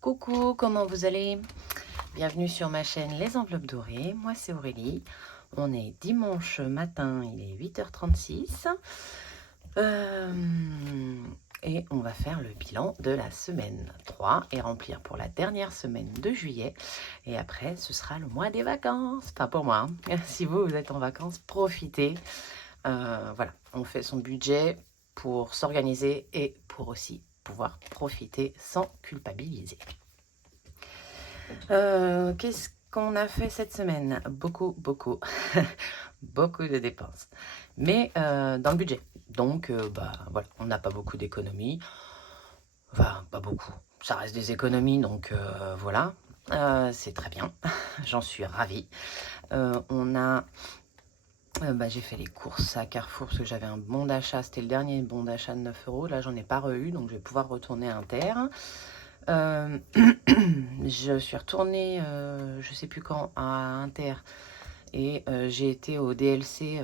Coucou, comment vous allez? Bienvenue sur ma chaîne Les Enveloppes Dorées. Moi, c'est Aurélie. On est dimanche matin, il est 8h36. Et on va faire le bilan de la semaine 3 et remplir pour la dernière semaine de juillet. Et après, ce sera le mois des vacances. Enfin, pour moi, hein. Si vous êtes en vacances, profitez. Voilà, on fait son budget pour s'organiser et pour aussi pouvoir profiter sans culpabiliser. Qu'est-ce qu'on a fait cette semaine? Beaucoup, beaucoup de dépenses. Mais dans le budget. Donc, voilà, on n'a pas beaucoup d'économies. Enfin, pas beaucoup. Ça reste des économies, donc voilà. C'est très bien. J'en suis ravie. J'ai fait les courses à Carrefour parce que j'avais un bon d'achat. C'était le dernier bon d'achat de 9 €. Là, j'en ai pas eu, donc je vais pouvoir retourner à Inter. Je suis retournée, je sais plus quand, à Inter et j'ai été au DLC.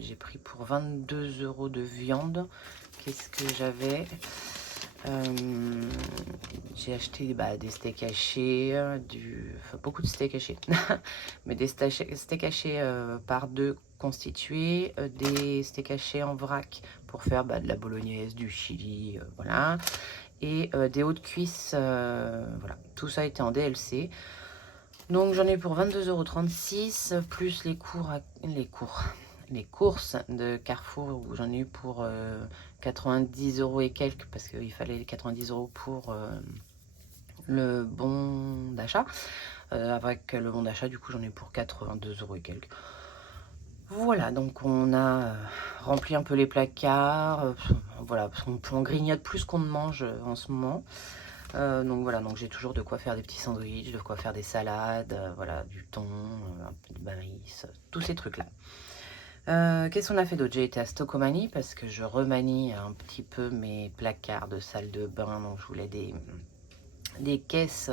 J'ai pris pour 22 € de viande. Qu'est-ce que j'avais? J'ai acheté des steaks hachés, beaucoup de steaks hachés, mais des steaks hachés par deux constitués, des steaks hachés en vrac pour faire de la bolognaise, du chili, voilà, et des hauts de cuisse, voilà, tout ça était en DLC. Donc j'en ai pour 22,36 € plus les courses de Carrefour où j'en ai eu pour 90 € et quelques parce qu'il fallait les 90 € pour le bon d'achat. Avec le bon d'achat, du coup, j'en ai pour 82 € et quelques. Voilà, donc on a rempli un peu les placards. Voilà, parce qu'on grignote plus qu'on ne mange en ce moment. Donc voilà, donc j'ai toujours de quoi faire des petits sandwichs, de quoi faire des salades, voilà, du thon, un peu de maïs, tous ces trucs-là. Qu'est-ce qu'on a fait d'autre? J'ai été à Stocomanie parce que je remanie un petit peu mes placards de salle de bain. Donc je voulais des caisses,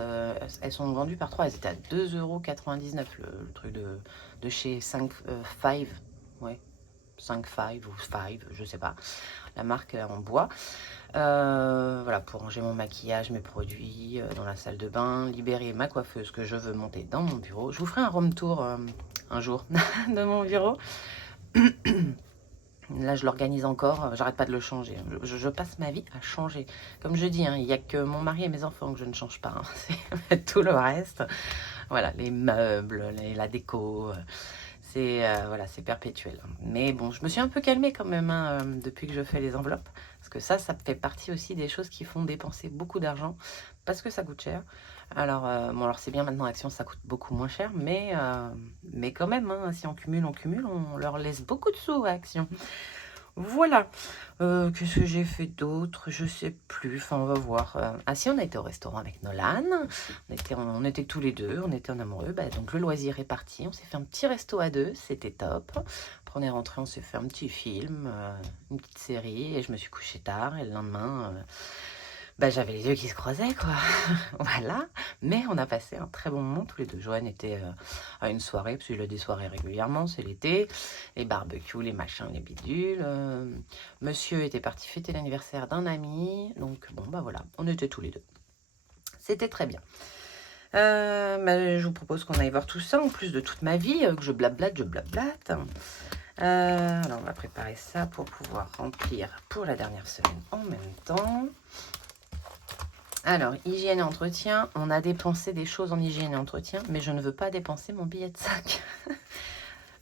elles sont vendues par 3, elles étaient à 2,99 € le truc de chez 5 Five, ouais, 5 Five ou Five, je sais pas, la marque en bois. Voilà, pour ranger mon maquillage, mes produits dans la salle de bain, libérer ma coiffeuse que je veux monter dans mon bureau. Je vous ferai un room tour un jour de mon bureau. Là, je l'organise encore, j'arrête pas de le changer. Je passe ma vie à changer. Comme je dis, hein, il n'y a que mon mari et mes enfants que je ne change pas. Hein. C'est tout le reste. Voilà, les meubles, la déco, voilà, c'est perpétuel. Mais bon, je me suis un peu calmée quand même hein, depuis que je fais les enveloppes. Parce que ça fait partie aussi des choses qui font dépenser beaucoup d'argent. Parce que ça coûte cher. Alors, alors c'est bien maintenant, Action, ça coûte beaucoup moins cher. Mais quand même, hein, si on cumule, on leur laisse beaucoup de sous à Action. Voilà. Qu'est-ce que j'ai fait d'autre? Je sais plus. Enfin, on va voir. Ah si, on a été au restaurant avec Nolan. On était tous les deux. On était en amoureux. Donc le loisir est parti. On s'est fait un petit resto à deux. C'était top. Après, on est rentré. On s'est fait un petit film, une petite série. Et je me suis couchée tard. Et le lendemain, j'avais les yeux qui se croisaient, quoi. Voilà. Mais on a passé un très bon moment tous les deux. Joanne était à une soirée, parce qu'il a des soirées régulièrement, c'est l'été. Les barbecues, les machins, les bidules. Monsieur était parti fêter l'anniversaire d'un ami. Donc, bon, voilà, on était tous les deux. C'était très bien. Je vous propose qu'on aille voir tout ça, en plus de toute ma vie, que je blablate. Alors, on va préparer ça pour pouvoir remplir pour la dernière semaine en même temps. Alors, hygiène et entretien, on a dépensé des choses en hygiène et entretien, mais je ne veux pas dépenser mon billet de 5.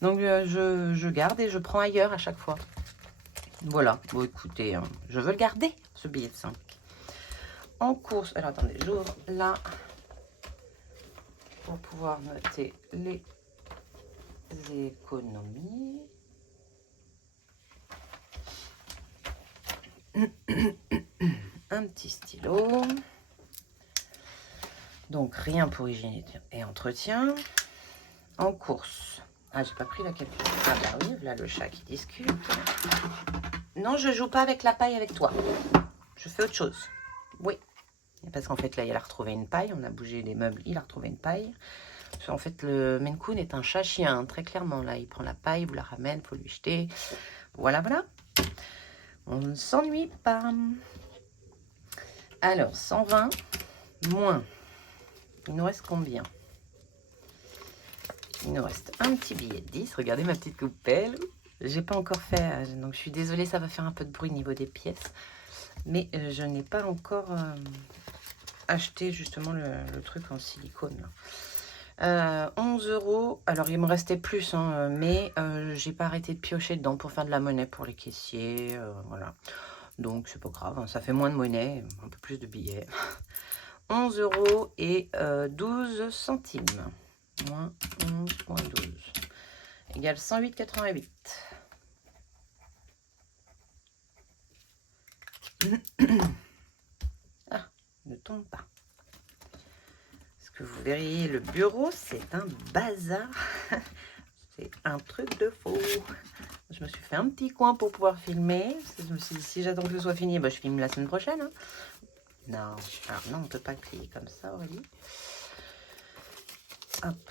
Donc, je garde et je prends ailleurs à chaque fois. Voilà, bon écoutez, je veux le garder, ce billet de 5. En course, alors attendez, j'ouvre là pour pouvoir noter les économies. Un petit stylo. Donc, rien pour hygiène et entretien. En course. Ah, j'ai pas pris la capsule. Ah bah oui, là le chat qui discute. Non, je joue pas avec la paille avec toi. Je fais autre chose. Oui. Parce qu'en fait, là, il a retrouvé une paille. On a bougé les meubles, il a retrouvé une paille. Parce qu'en fait, le Maine Coon est un chat-chien, très clairement. Là, il prend la paille, vous la ramène, faut lui jeter. Voilà, voilà. On ne s'ennuie pas. Alors, 120 moins Il nous reste combien? Il nous reste un petit billet de 10. Regardez ma petite coupelle. J'ai pas encore fait, donc je suis désolée, ça va faire un peu de bruit au niveau des pièces. Mais je n'ai pas encore acheté justement le truc en silicone. Là. 11 €. Alors il me restait plus, hein, mais j'ai pas arrêté de piocher dedans pour faire de la monnaie pour les caissiers. Voilà. Donc c'est pas grave, hein, ça fait moins de monnaie, un peu plus de billets. 11 € et 12 centimes. Moins 11 moins 12 égale 108,88. Ah, ne tombe pas. Ce que vous verriez, le bureau, c'est un bazar. C'est un truc de fou. Je me suis fait un petit coin pour pouvoir filmer. Je me suis dit, si j'attends que ce soit fini, bah, je filme la semaine prochaine. Hein. Non, alors non, on ne peut pas plier comme ça, Aurélie. Hop.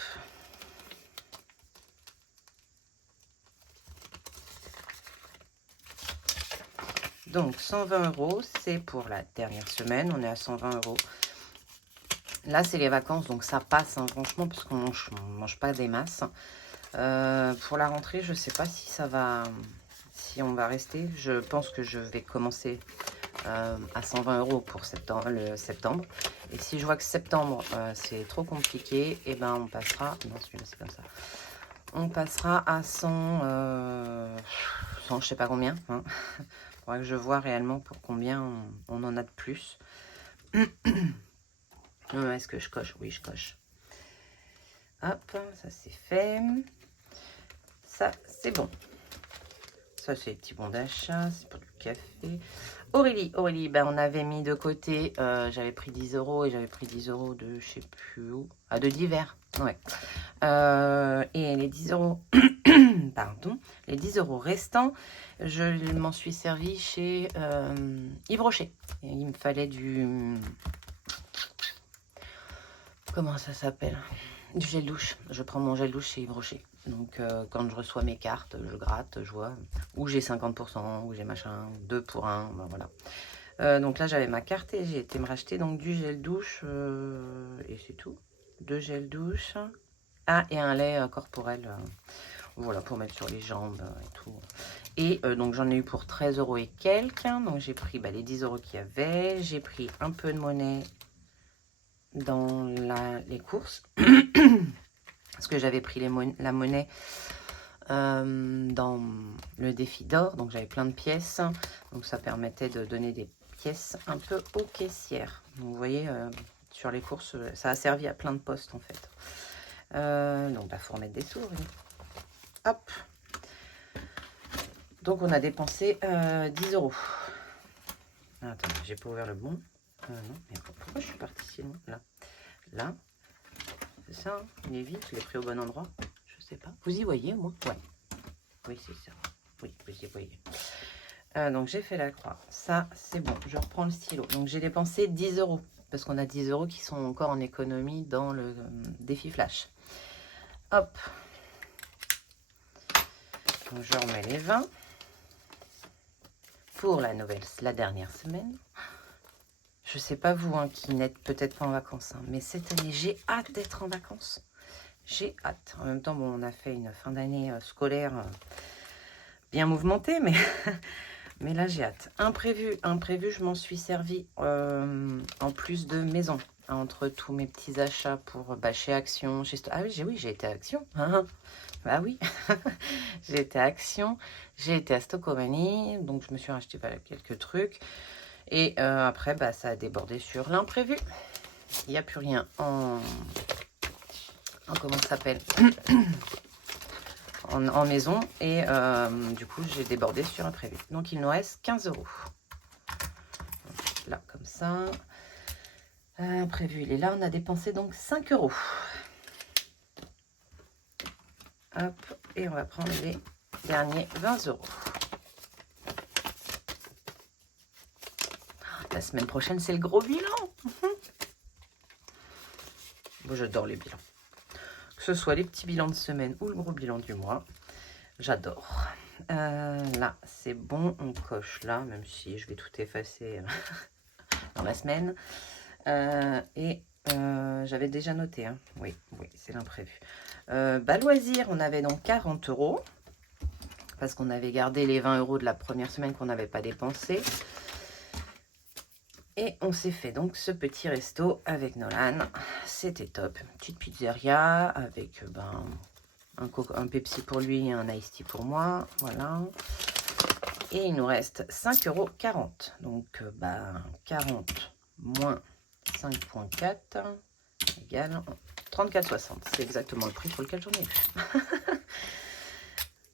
Donc, 120 €, c'est pour la dernière semaine. On est à 120 €. Là, c'est les vacances, donc ça passe, hein, franchement, parce qu'on mange pas des masses. Pour la rentrée, je sais pas si ça va, si on va rester. Je pense que je vais commencer à 120 € pour septembre, le septembre. Et si je vois que septembre, c'est trop compliqué, et ben on passera, non celui-là c'est comme ça, on passera à 100, 100 je sais pas combien. Hein. Faudra que je vois réellement pour combien on en a de plus. Est-ce que je coche? Oui, je coche. Hop, ça c'est fait. Ça, c'est bon. Ça, c'est les petits bons d'achat. C'est pour du café. Aurélie, ben, on avait mis de côté. J'avais pris 10 € et j'avais pris 10 € de je sais plus où. Ah, de divers. Ouais. Et les 10 €, pardon, les 10 € restants, je m'en suis servi chez Yves Rocher. Et il me fallait du. Comment ça s'appelle? Du gel douche. Je prends mon gel douche chez Yves Rocher. Donc, quand je reçois mes cartes, je gratte, je vois où j'ai 50%, où j'ai machin, 2 pour 1, ben voilà. Donc là, j'avais ma carte et j'ai été me racheter donc du gel douche et c'est tout. 2 gels douche. Ah, et un lait corporel, voilà, pour mettre sur les jambes et tout. Et donc, j'en ai eu pour 13 € et quelques. Donc, j'ai pris les 10 € qu'il y avait. J'ai pris un peu de monnaie dans les courses. Parce que j'avais pris la monnaie dans le défi d'or. Donc, j'avais plein de pièces. Donc, ça permettait de donner des pièces un peu aux caissières. Donc, vous voyez, sur les courses, ça a servi à plein de postes, en fait. Donc, il faut remettre des sous. Oui. Hop. Donc, on a dépensé 10 €. Attends, j'ai pas ouvert le bon. Non, mais pourquoi je suis partie si loin? Là. C'est ça, hein, il est vide, je l'ai pris au bon endroit. Je sais pas. Vous y voyez, moi? Ouais. Oui, c'est ça. Oui, vous y voyez. Donc, j'ai fait la croix. Ça, c'est bon. Je reprends le stylo. Donc, j'ai dépensé 10 €. Parce qu'on a 10 € qui sont encore en économie dans le défi flash. Hop. Donc, je remets les 20. Pour la dernière semaine. Je sais pas vous, hein, qui n'êtes peut-être pas en vacances. Hein, mais cette année, j'ai hâte d'être en vacances. J'ai hâte. En même temps, bon, on a fait une fin d'année scolaire bien mouvementée, mais, mais là, j'ai hâte. Imprévu, je m'en suis servi en plus de maison. Entre tous mes petits achats pour chez Action. Ah oui, j'ai été à Action. Hein. Bah oui, j'ai été à Action. J'ai été à Stockovanie. Donc, je me suis racheté quelques trucs. Et après, ça a débordé sur l'imprévu. Il n'y a plus rien en comment ça s'appelle en maison. Et du coup, j'ai débordé sur imprévu. Donc, il nous reste 15 €. Donc, là, comme ça. Imprévu, il est là. On a dépensé donc 5 €. Hop, et on va prendre les derniers 20 €. La semaine prochaine, c'est le gros bilan. Bon, j'adore les bilans. Que ce soit les petits bilans de semaine ou le gros bilan du mois, j'adore. Là, c'est bon, on coche là, même si je vais tout effacer dans la semaine. Et j'avais l'avais déjà noté. Hein. Oui, oui, c'est l'imprévu. Loisirs, on avait donc 40 €. Parce qu'on avait gardé les 20 € de la première semaine qu'on n'avait pas dépensé. Et on s'est fait donc ce petit resto avec Nolan. C'était top. Une petite pizzeria avec un Pepsi pour lui et un Ice Tea pour moi. Voilà. Et il nous reste 5,40 €. Donc 40 moins 5,4 égale 34,60 €. C'est exactement le prix pour lequel j'en ai eu.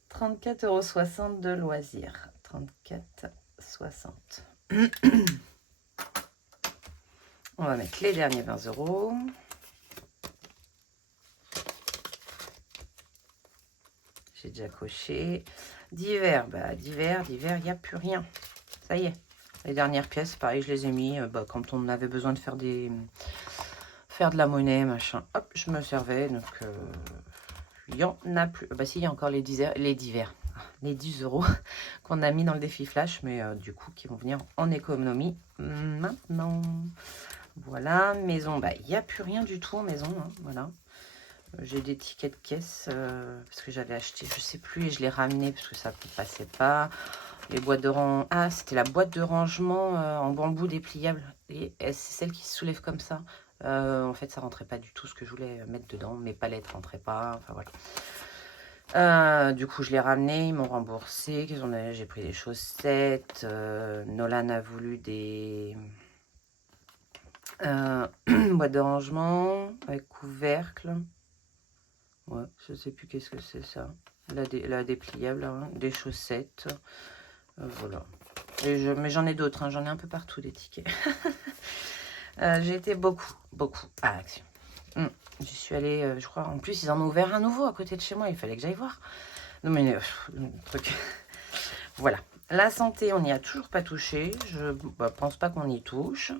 34,60 € de loisirs. 34,60 €. On va mettre les derniers 20 €. J'ai déjà coché. Divers, divers, il n'y a plus rien. Ça y est. Les dernières pièces, pareil, je les ai mis quand on avait besoin de faire de la monnaie, machin. Hop, je me servais. Donc, il n'y en a plus. Si, il y a encore les divers. Les 10 € qu'on a mis dans le défi flash, mais du coup, qui vont venir en économie maintenant. Voilà, maison, il n'y a plus rien du tout en maison, hein, voilà. J'ai des tickets de caisse parce que j'avais acheté, je sais plus, et je les ramenais parce que ça ne passait pas. Les boîtes de rangement, c'était la boîte de rangement en bambou dépliable. Et c'est celle qui se soulève comme ça. En fait, ça rentrait pas du tout ce que je voulais mettre dedans. Mes palettes rentraient pas, enfin voilà. Du coup, je l'ai ramené, ils m'ont remboursé. J'ai pris des chaussettes. Nolan a voulu des... boîte de rangement avec couvercle. Ouais, je sais plus qu'est-ce que c'est ça. La dépliable, hein, des chaussettes. Voilà. Mais j'en ai d'autres, hein, j'en ai un peu partout des tickets. J'ai été beaucoup à Action. J'y suis allée, je crois. En plus, ils en ont ouvert un nouveau à côté de chez moi. Il fallait que j'aille voir. Non mais truc. Voilà. La santé, on n'y a toujours pas touché. Je pense pas qu'on y touche.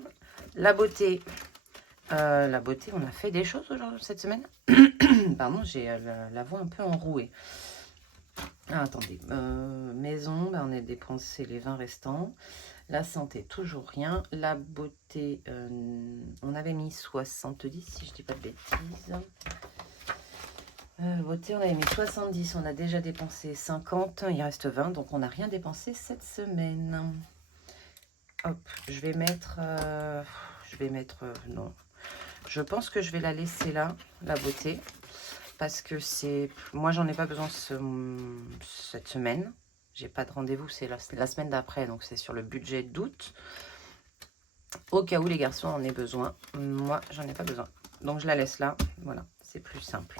La beauté, on a fait des choses cette semaine. Pardon, j'ai la voix un peu enrouée. Attendez. Maison, on a dépensé les 20 restants. La santé, toujours rien. La beauté, on avait mis 70, si je dis pas de bêtises. Beauté, on avait mis 70, on a déjà dépensé 50, il reste 20, donc on n'a rien dépensé cette semaine. Hop, je vais mettre, non. Je pense que je vais la laisser là, la beauté, parce que moi j'en ai pas besoin cette semaine. J'ai pas de rendez-vous, c'est la semaine d'après, donc c'est sur le budget d'août. Au cas où les garçons en aient besoin, moi j'en ai pas besoin. Donc je la laisse là, voilà, c'est plus simple.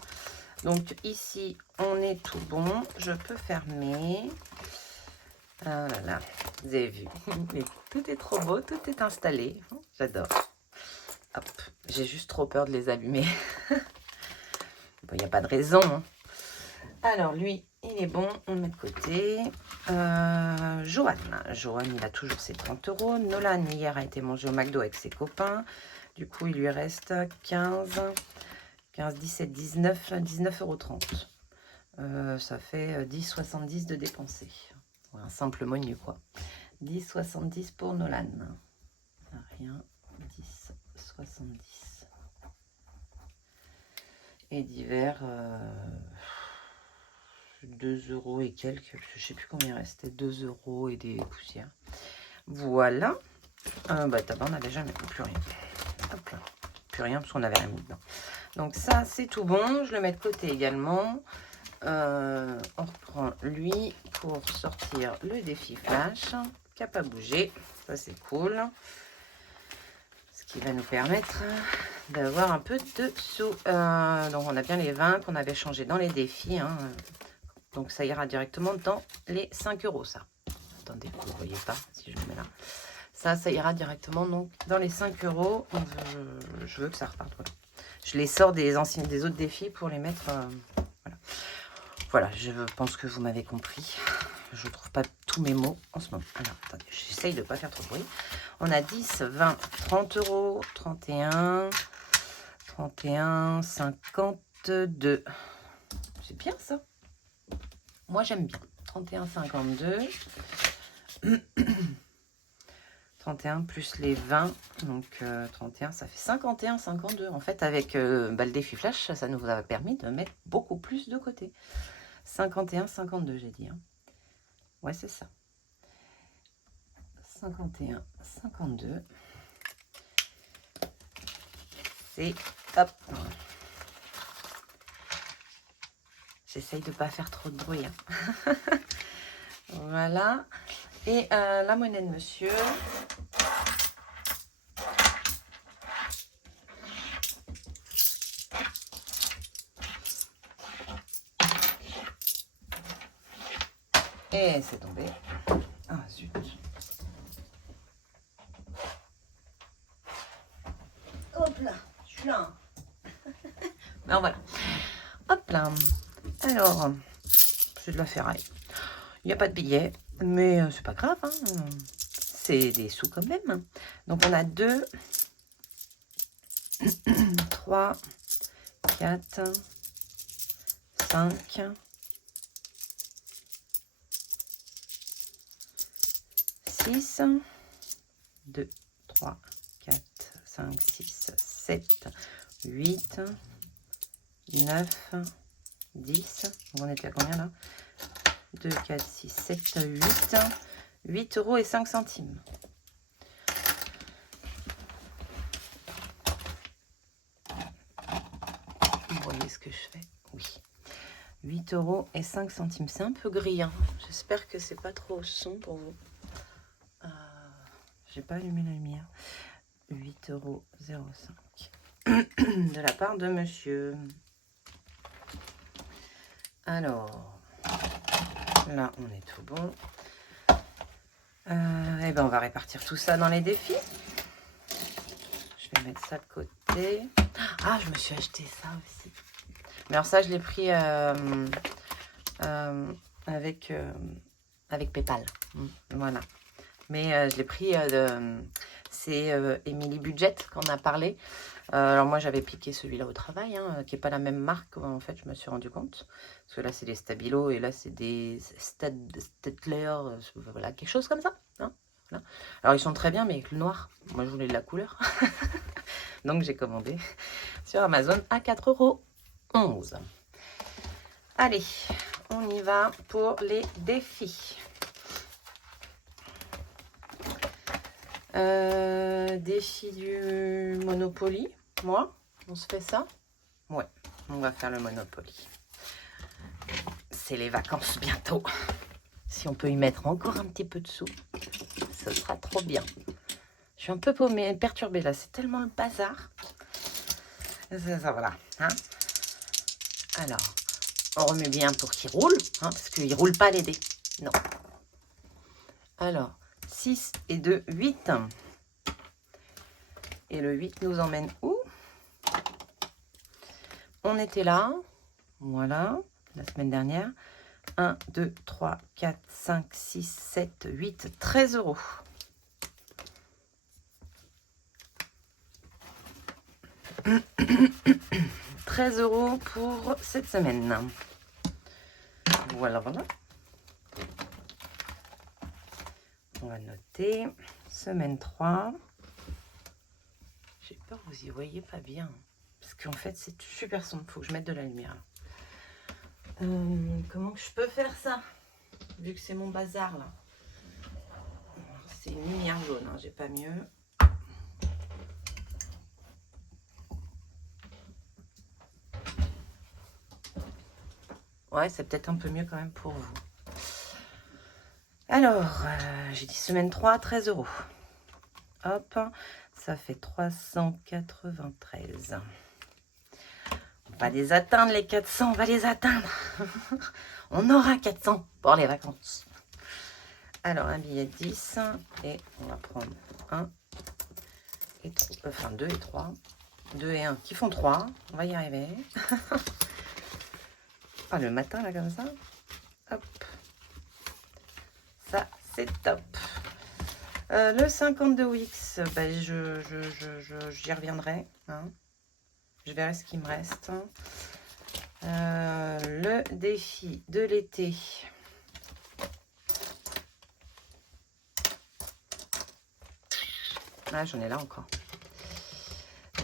Donc ici, on est tout bon. Je peux fermer. Ah là là, vous avez vu. Mais tout est trop beau, tout est installé. J'adore. Hop, j'ai juste trop peur de les allumer. Bon, il n'y a pas de raison. Hein. Alors lui, il est bon, on le met de côté. Johan, il a toujours ses 30 €. Nolan, hier, a été mangé au McDo avec ses copains. Du coup, il lui reste 15, 17, 19, 19,30 €. Ça fait 10,70 € de dépensé. Un simple menu, quoi. 10,70 € pour Nolan. Rien, 10,70 €. Et divers, 2 € et quelques. Je sais plus combien il restait. 2 € et des poussières. Voilà. On n'avait jamais plus rien. Hop là. Plus rien parce qu'on n'avait rien mis dedans. Donc ça, c'est tout bon. Je le mets de côté également. On reprend lui pour sortir le défi flash qui n'a pas bougé. Ça, c'est cool. Ce qui va nous permettre d'avoir un peu de sous. Donc, on a bien les 20 qu'on avait changé dans les défis. Hein. Donc, ça ira directement dans les 5 €, ça. Attendez, vous ne voyez pas si je le mets là. Ça ira directement donc, dans les 5 €. Donc, je veux que ça reparte. Voilà. Je les sors des autres défis pour les mettre... Voilà, je pense que vous m'avez compris. Je ne trouve pas tous mes mots en ce moment. Alors, attendez, j'essaye de ne pas faire trop de bruit. On a 10, 20, 30 €, 31, 31, 52. C'est bien ça. Moi, j'aime bien. 31, 52. 31 plus les 20, donc 31, ça fait 51, 52. En fait, avec le défi flash, ça nous a permis de mettre beaucoup plus de côté. 51, 52, j'ai dit. Hein. Ouais, c'est ça. 51, 52. C'est hop. J'essaye de ne pas faire trop de bruit. Hein. Voilà. Et la monnaie de monsieur. Et c'est tombé. Ah, zut. Hop là, je suis là. Ben voilà. Hop là. Alors, c'est de la ferraille. Il n'y a pas de billet, mais c'est pas grave. Hein. C'est des sous quand même. Donc on a 2, 3, 4, 5, 6, 2, 3, 4, 5, 6, 7, 8, 9, 10. On était à combien là? 2, 4, 6, 7, 8. 8 euros et 5 centimes. Vous voyez ce que je fais? Oui. 8 euros et 5 centimes. C'est un peu gris. Hein. J'espère que c'est pas trop sombre pour vous. J'ai pas allumé la lumière. 8 euros 05 de la part de monsieur. Alors, là, on est tout bon. Et ben, on va répartir tout ça dans les défis. Je vais mettre ça de côté. Ah, je me suis acheté ça aussi. Mais alors ça, je l'ai pris avec PayPal. Voilà. Mais je l'ai pris c'est Emily Budget qu'on a parlé. Alors moi, j'avais piqué celui-là au travail, hein, qui n'est pas la même marque, en fait, je me suis rendu compte. Parce que là, c'est des Stabilo et là, c'est des Staedtler, voilà, quelque chose comme ça. Hein, voilà. Alors, ils sont très bien, mais avec le noir. Moi, je voulais de la couleur. Donc, j'ai commandé sur Amazon à 4,11 €. Allez, on y va pour les défis. Défi du Monopoly. Moi, on se fait ça? Ouais, on va faire le Monopoly. C'est les vacances bientôt. Si on peut y mettre encore un petit peu de sous, ce sera trop bien. Je suis un peu paumée, perturbée là. C'est tellement le bazar. Ça voilà. Hein, alors, on remet bien pour qu'il roule. Hein, parce qu'il ne roule pas les dés. Non. Alors, 6 et 2, 8. Et le 8 nous emmène où? On était là, voilà, la semaine dernière. 1, 2, 3, 4, 5, 6, 7, 8, 13 €. « 13 € pour cette semaine. Voilà, voilà. On va noter. Semaine 3. J'ai peur que vous y voyez pas bien. Parce qu'en fait, c'est super sombre. Il faut que je mette de la lumière. Comment que je peux faire ça? Vu que c'est mon bazar, là. C'est une lumière jaune, hein, j'ai pas mieux. Ouais, c'est peut-être un peu mieux quand même pour vous. Alors, j'ai dit semaine 3, 13 €. Hop, ça fait 393. On va les atteindre, les 400, on va les atteindre. On aura 400 pour les vacances. Alors, un billet de 10. Et on va prendre 1 et 3, enfin 2 et 3. 2 et 1 qui font 3. On va y arriver. Ah, le matin, là, comme ça. Hop. Ça, c'est top. Le 52 Wix, ben, j'y reviendrai. Hein. Je verrai ce qu'il me reste. Le défi de l'été. Ah, j'en ai là encore.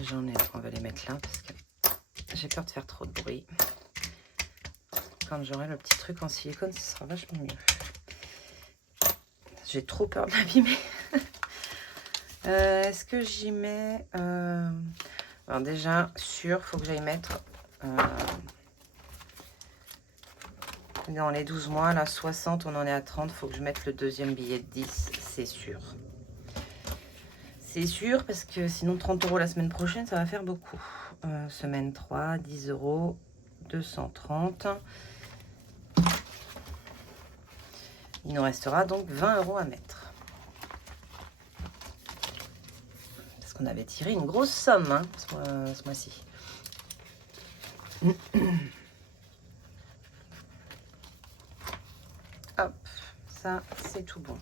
J'en ai là. On va les mettre là parce que j'ai peur de faire trop de bruit. Quand j'aurai le petit truc en silicone, ce sera vachement mieux. J'ai trop peur de l'abîmer. Est-ce que j'y mets... Alors déjà, sûr, faut que j'aille mettre... dans les 12 mois, là, 60, on en est à 30. Faut que je mette le deuxième billet de 10, c'est sûr. C'est sûr, parce que sinon 30 € la semaine prochaine, ça va faire beaucoup. Semaine 3, 10 €, 230. Il nous restera donc 20 € à mettre. Parce qu'on avait tiré une grosse somme hein, ce mois-ci. Hop, ça c'est tout bon.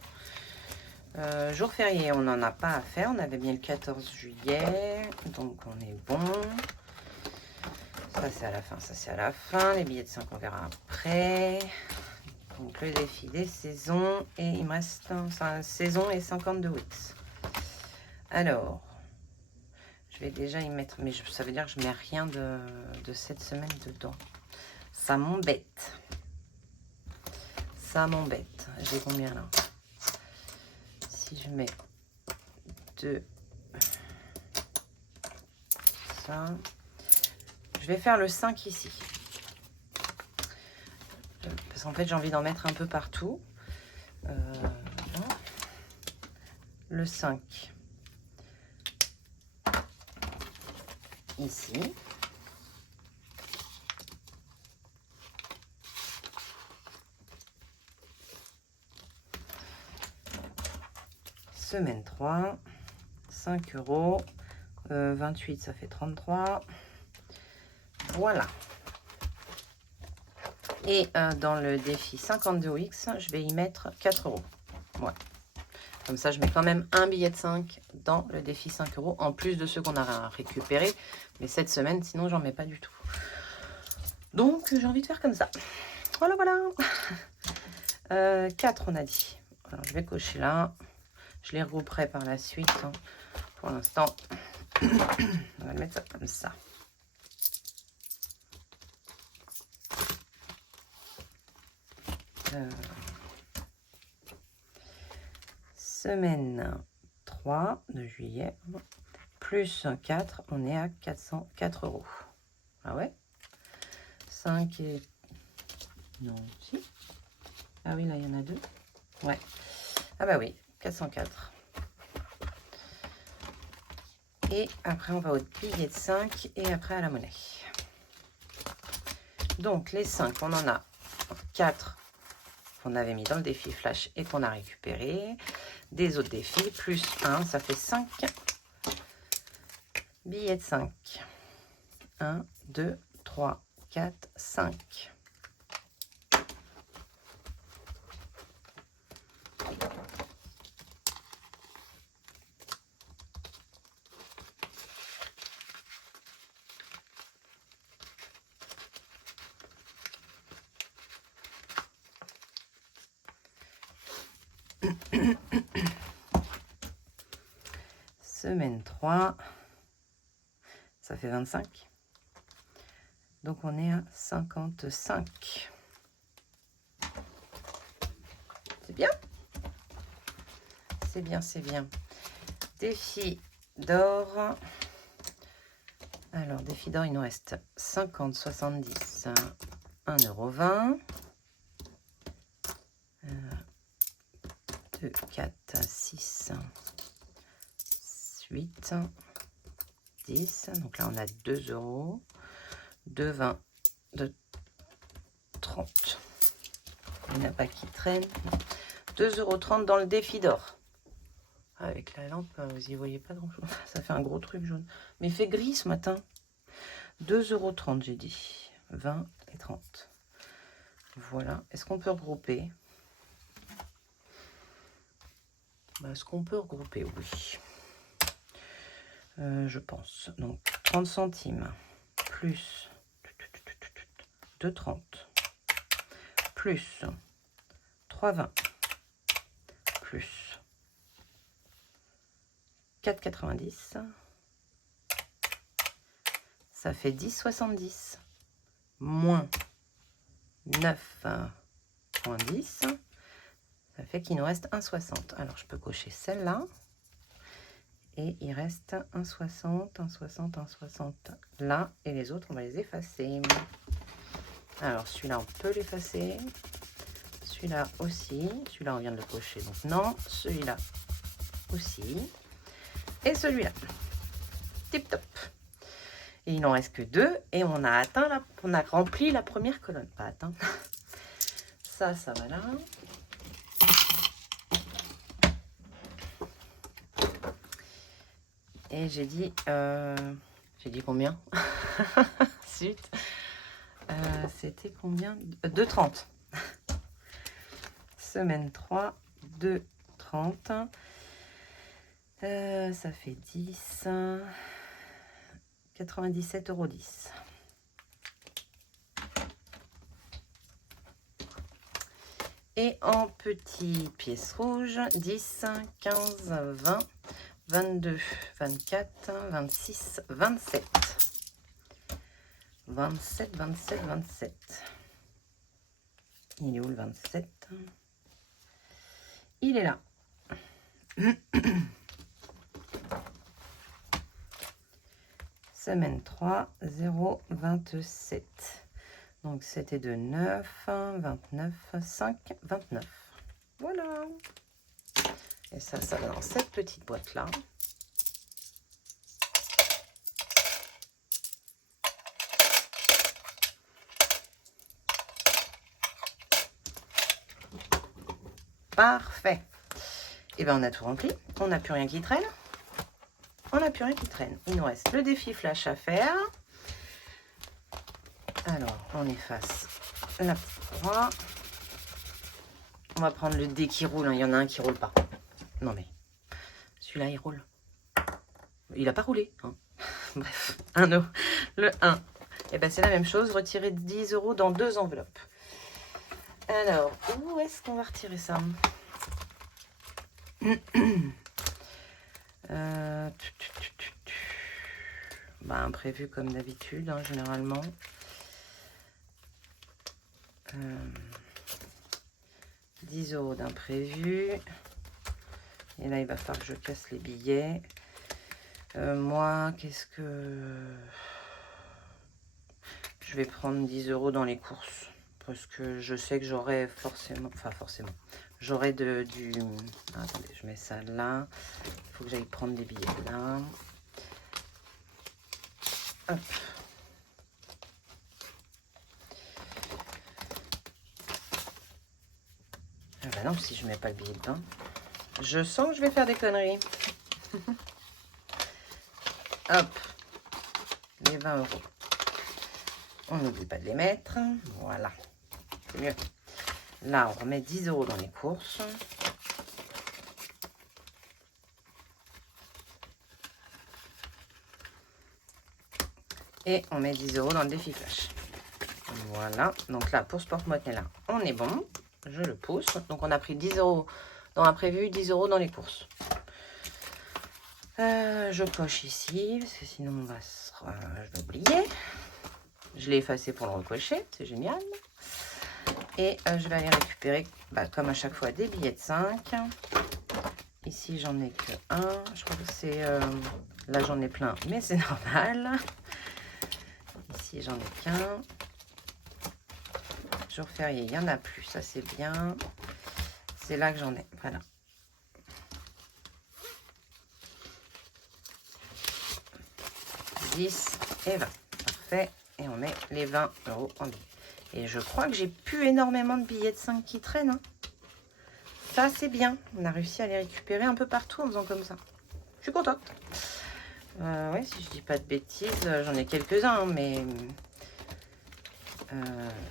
Jour férié, on n'en a pas à faire. On avait bien le 14 juillet. Donc on est bon. Ça c'est à la fin, ça c'est à la fin. Les billets de 5 on verra après. Donc le défi des saisons. Et il me reste saison et 52 weeks. Alors, je vais déjà y mettre. Mais ça veut dire que je mets rien de cette semaine dedans. Ça m'embête. Ça m'embête. J'ai combien là? Si je mets 2, ça, je vais faire le 5 ici. Parce qu'en fait, j'ai envie d'en mettre un peu partout. Le 5 ici. Semaine 3, 5 €, 28, ça fait 33. Voilà. Et dans le défi 52 X, je vais y mettre 4 €. Voilà. Comme ça, je mets quand même un billet de 5 dans le défi 5 €, en plus de ceux qu'on a récupérés. Mais cette semaine, sinon, j'en mets pas du tout. Donc, j'ai envie de faire comme ça. Voilà, voilà. 4, on a dit. Alors, je vais cocher là. Je les regrouperai par la suite. Hein. Pour l'instant, on va mettre ça comme ça. Semaine 3 de juillet, plus 4, on est à 404 €. Ah ouais? 5 et... Non, si. Ah oui, là, il y en a 2. Ouais. Ah bah oui, 404. Et après, on va au billet de 5 et après à la monnaie. Donc, les 5, on en a 4 qu'on avait mis dans le défi flash et qu'on a récupéré. Des autres défis, plus 1, ça fait 5 billets de 5. 1, 2, 3, 4, 5. Semaine 3, ça fait 25. Donc on est à 55. C'est bien. C'est bien, c'est bien. Défi d'or. Alors, défi d'or, il nous reste 50, 70, 1,20 €. 2, 4, 6, 8, 10. Donc là, on a 2 €. 2, 20, 2, 30. Il n'y en a pas qui traîne. 2,30 € dans le défi d'or. Avec la lampe, vous n'y voyez pas grand-chose. Ça fait un gros truc jaune. Mais il fait gris ce matin. 2,30 €, j'ai dit. 20 et 30. Voilà. Est-ce qu'on peut regrouper? Est-ce qu'on peut regrouper? Oui. Je pense. Donc, 30 centimes plus 2,30 plus 3,20 plus 4,90. Ça fait 10,70. Moins 9,10. Ça fait qu'il nous reste 1,60. Alors, je peux cocher celle-là. Et il reste 1,60, 1,60, 1,60 là. Et les autres, on va les effacer. Alors, celui-là, on peut l'effacer. Celui-là aussi. Celui-là, on vient de le cocher, donc non. Celui-là aussi. Et celui-là. Tip top. Et il n'en reste que 2. Et on a atteint on a rempli la première colonne. Pas atteint. Ça va là. Et j'ai dit combien? Zut. C'était combien? 2,30. Semaine 3, 2,30. Ça fait 10. 97,10 €. Et en petites pièces rouges, 10, 15, 20, 22, 24, 26, 27. 27, 27, 27. Il est où le 27? Il est là. Semaine 3, 0, 27. Donc c'était de 9, 29, 5, 29. Voilà. Et ça va dans cette petite boîte-là. Parfait. Et bien on a tout rempli. On n'a plus rien qui traîne. On n'a plus rien qui traîne. Il nous reste le défi flash à faire. Alors, on efface la petite croix. On va prendre le dé qui roule. Il y en a un qui roule pas. Non mais, celui-là, il roule. Il n'a pas roulé. Hein. Bref, un euro. Le 1. Et ben c'est la même chose. Retirer 10 € dans 2 enveloppes. Alors, où est-ce qu'on va retirer ça? Imprévu comme d'habitude, hein, généralement. 10 € d'imprévu. Et là, il va falloir que je casse les billets. Moi, qu'est-ce que... Je vais prendre 10 € dans les courses. Parce que je sais que j'aurai forcément... Enfin, forcément. J'aurai du... Attendez, je mets ça là. Il faut que j'aille prendre des billets là. Hop. Ah bah non, si je mets pas le billet dedans. Je sens que je vais faire des conneries. Hop. Les 20 €. On n'oublie pas de les mettre. Voilà. C'est mieux. Là, on remet 10 € dans les courses. Et on met 10 € dans le défi flash. Voilà. Donc là, pour ce porte-monnaie là, on est bon. Je le pousse. Donc on a pris 10 € dans l'imprévu, 10 € dans les courses. Je coche ici, parce que sinon on va je vais oublier. Je l'ai effacé pour le recocher, c'est génial. Et je vais aller récupérer, comme à chaque fois, des billets de 5. Ici, j'en ai que un. Je crois que c'est... là, j'en ai plein, mais c'est normal. Ici, j'en ai qu'un. Jour férié, il n'y en a plus. Ça, c'est bien. C'est là que j'en ai. Voilà. « 10 et 20. Parfait. Et on met les 20 € en billets. Et je crois que j'ai plus énormément de billets de 5 qui traînent. Hein. Ça, c'est bien. On a réussi à les récupérer un peu partout en faisant comme ça. Je suis contente. Oui, si je dis pas de bêtises, j'en ai quelques-uns, hein, mais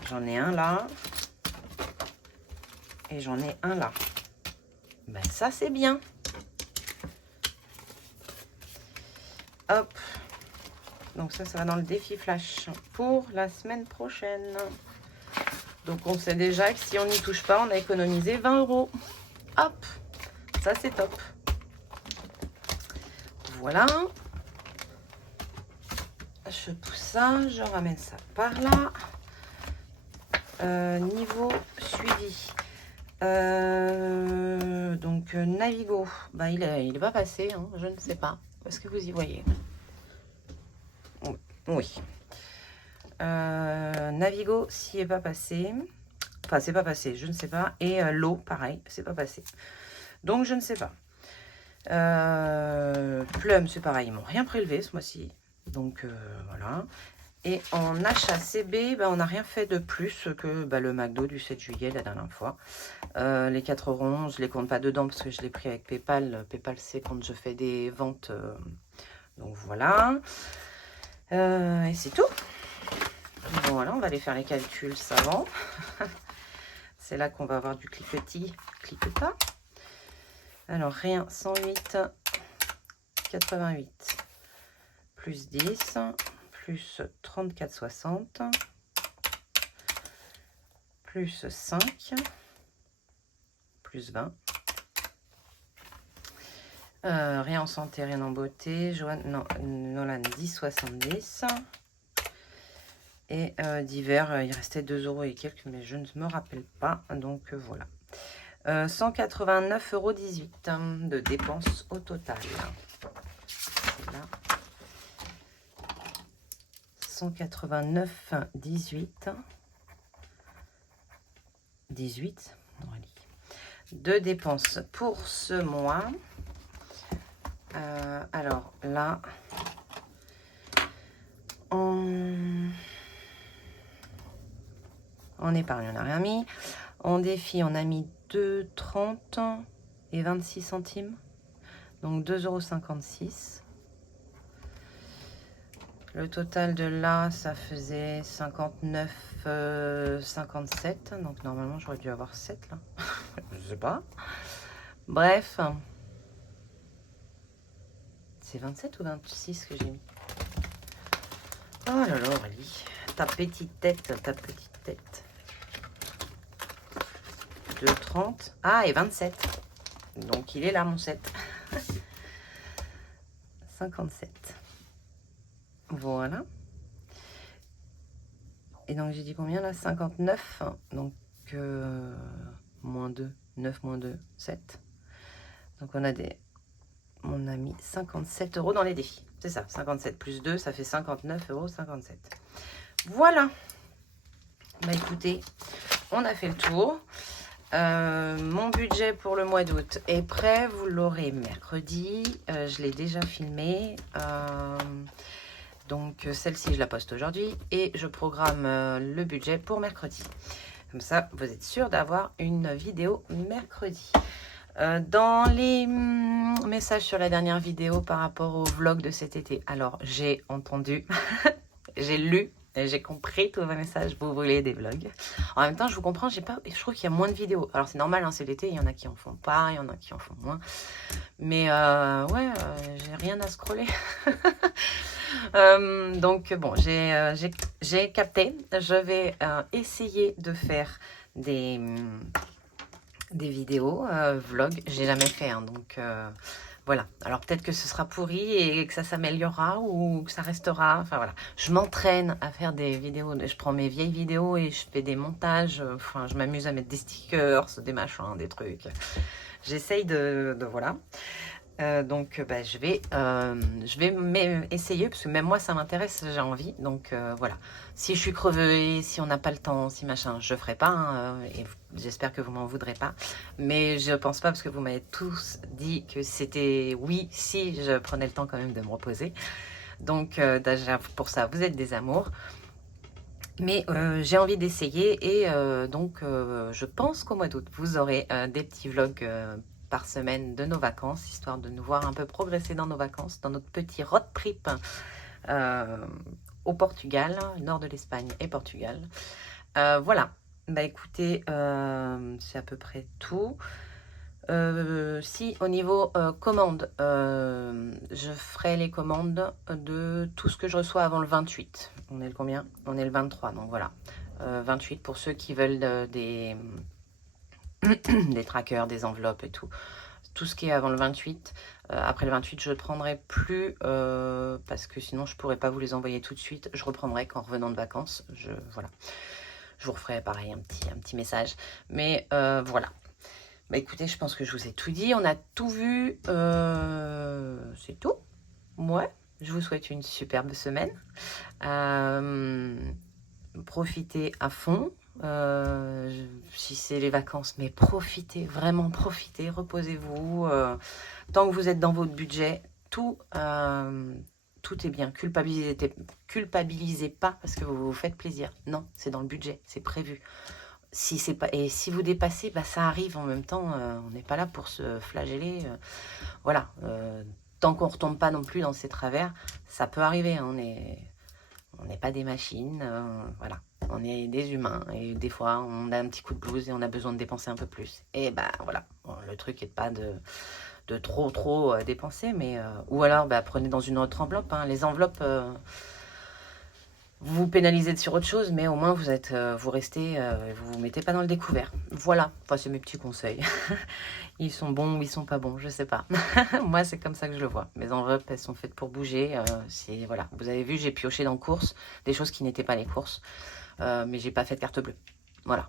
j'en ai un là. Et j'en ai un là. Ça, c'est bien. Hop. Donc ça va dans le défi flash pour la semaine prochaine. Donc on sait déjà que si on n'y touche pas, on a économisé 20 €. Hop, ça c'est top. voilà. Je pousse ça, je ramène ça par là. Niveau suivi. Donc Navigo, bah, il est pas passé, hein, je ne sais pas. Est-ce que vous y voyez? Oui. Navigo, s'y est pas passé. Enfin, c'est pas passé, je ne sais pas. Et l'eau, pareil, c'est pas passé. Donc, je ne sais pas. Plum, c'est pareil, ils m'ont rien prélevé ce mois-ci. Donc, voilà. Et en achat CB, bah, on n'a rien fait de plus que bah, le McDo du 7 juillet la dernière fois. Les 4,11 €, je ne les compte pas dedans parce que je l'ai pris avec PayPal. PayPal, c'est quand je fais des ventes. Donc, voilà. Et c'est tout. Bon, voilà, on va aller faire les calculs savants. C'est là qu'on va avoir du cliquetis, cliqueta. Alors, rien, 108, 88, plus 10, plus 34,60, plus 5, plus 20. Rien en santé, rien en beauté. Nolan, 10,70. Et d'hiver, il restait 2 € et quelques, mais je ne me rappelle pas. Donc voilà. 189,18 € de dépenses au total. Là. 189,18 €. 18 de dépenses pour ce mois. Alors là, en épargne, on n'a rien mis. En défi, on a mis 2,30 et 26 centimes. Donc 2,56 €. Le total de là, ça faisait 59,57 €. Donc normalement, j'aurais dû avoir 7 là. Je sais pas. Bref. C'est 27 ou 26 que j'ai mis? Oh là là, Aurélie. Ta petite tête, ta petite tête. 2,30. Ah, et 27. Donc il est là, mon 7. 57. Voilà. Et donc j'ai dit combien là? 59. Donc moins 2. 9 moins 2, 7. Donc on a mis 57 € dans les défis. C'est ça, 57 plus 2, ça fait 59,57 €. Voilà. Bah écoutez, on a fait le tour. Mon budget pour le mois d'août est prêt. Vous l'aurez mercredi. Je l'ai déjà filmé. Donc celle-ci, je la poste aujourd'hui. Et je programme le budget pour mercredi. Comme ça, vous êtes sûr d'avoir une vidéo mercredi. Dans les messages sur la dernière vidéo par rapport au vlog de cet été, alors j'ai entendu, j'ai lu et j'ai compris tous vos messages, vous voulez des vlogs. En même temps, je vous comprends, je trouve qu'il y a moins de vidéos. Alors c'est normal, hein, c'est l'été, il y en a qui en font pas, il y en a qui en font moins. Mais ouais, j'ai rien à scroller. Donc bon, j'ai capté. Je vais essayer de faire des vidéos, vlogs, j'ai jamais fait, hein, donc voilà. Alors peut-être que ce sera pourri et que ça s'améliorera ou que ça restera, enfin voilà. Je m'entraîne à faire des vidéos, je prends mes vieilles vidéos et je fais des montages, enfin je m'amuse à mettre des stickers, des machins, des trucs. J'essaye de voilà. Donc bah, je vais essayer parce que même moi ça m'intéresse, j'ai envie, donc voilà. Si je suis crevée, si on n'a pas le temps, si machin, je ferai pas, hein, et j'espère que vous m'en voudrez pas, mais je pense pas parce que vous m'avez tous dit que c'était oui si je prenais le temps quand même de me reposer, donc déjà pour ça vous êtes des amours. Mais j'ai envie d'essayer et donc je pense qu'au mois d'août vous aurez des petits vlogs par semaine de nos vacances, histoire de nous voir un peu progresser dans nos vacances, dans notre petit road trip au Portugal, nord de l'Espagne et Portugal. Voilà, bah écoutez, c'est à peu près tout. Si au niveau commande, je ferai les commandes de tout ce que je reçois avant le 28. On est le combien? On est le 23, donc voilà. 28 pour ceux qui veulent des trackers, des enveloppes et tout. tout ce qui est avant le 28. Après le 28, je ne prendrai plus parce que sinon je ne pourrais pas vous les envoyer tout de suite. Je reprendrai qu'en revenant de vacances. Voilà. Je vous referai pareil un petit message. Mais voilà. Bah écoutez, je pense que je vous ai tout dit. On a tout vu. C'est tout. Ouais. Je vous souhaite une superbe semaine. Profitez à fond. Si c'est les vacances, mais profitez, vraiment profitez, reposez-vous. Tant que vous êtes dans votre budget, tout est bien. Culpabilisez pas parce que vous vous faites plaisir. Non, c'est dans le budget, c'est prévu. Si c'est pas, et si vous dépassez, bah, ça arrive en même temps. On n'est pas là pour se flageller. Voilà. Tant qu'on ne retombe pas non plus dans ces travers, ça peut arriver. Hein, on n'est pas des machines. Voilà. On est des humains. Et des fois, on a un petit coup de blues et on a besoin de dépenser un peu plus. Et bah voilà. Bon, le truc n'est pas de trop dépenser. Mais, ou alors, bah, prenez dans une autre enveloppe. Hein. Les enveloppes... vous pénalisez sur autre chose, mais au moins vous restez, vous vous mettez pas dans le découvert. Voilà, enfin, c'est mes petits conseils. Ils sont bons ou ils sont pas bons, je sais pas. Moi, c'est comme ça que je le vois. Mes enveloppes, elles sont faites pour bouger. Voilà. Vous avez vu, j'ai pioché dans courses, des choses qui n'étaient pas les courses, mais j'ai pas fait de carte bleue. Voilà.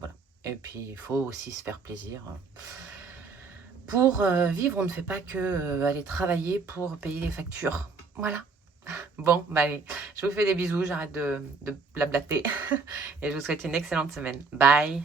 Voilà. Et puis, il faut aussi se faire plaisir. Pour vivre, on ne fait pas que aller travailler pour payer les factures. Voilà. Bon, bah allez, je vous fais des bisous, j'arrête de blablater et je vous souhaite une excellente semaine. Bye!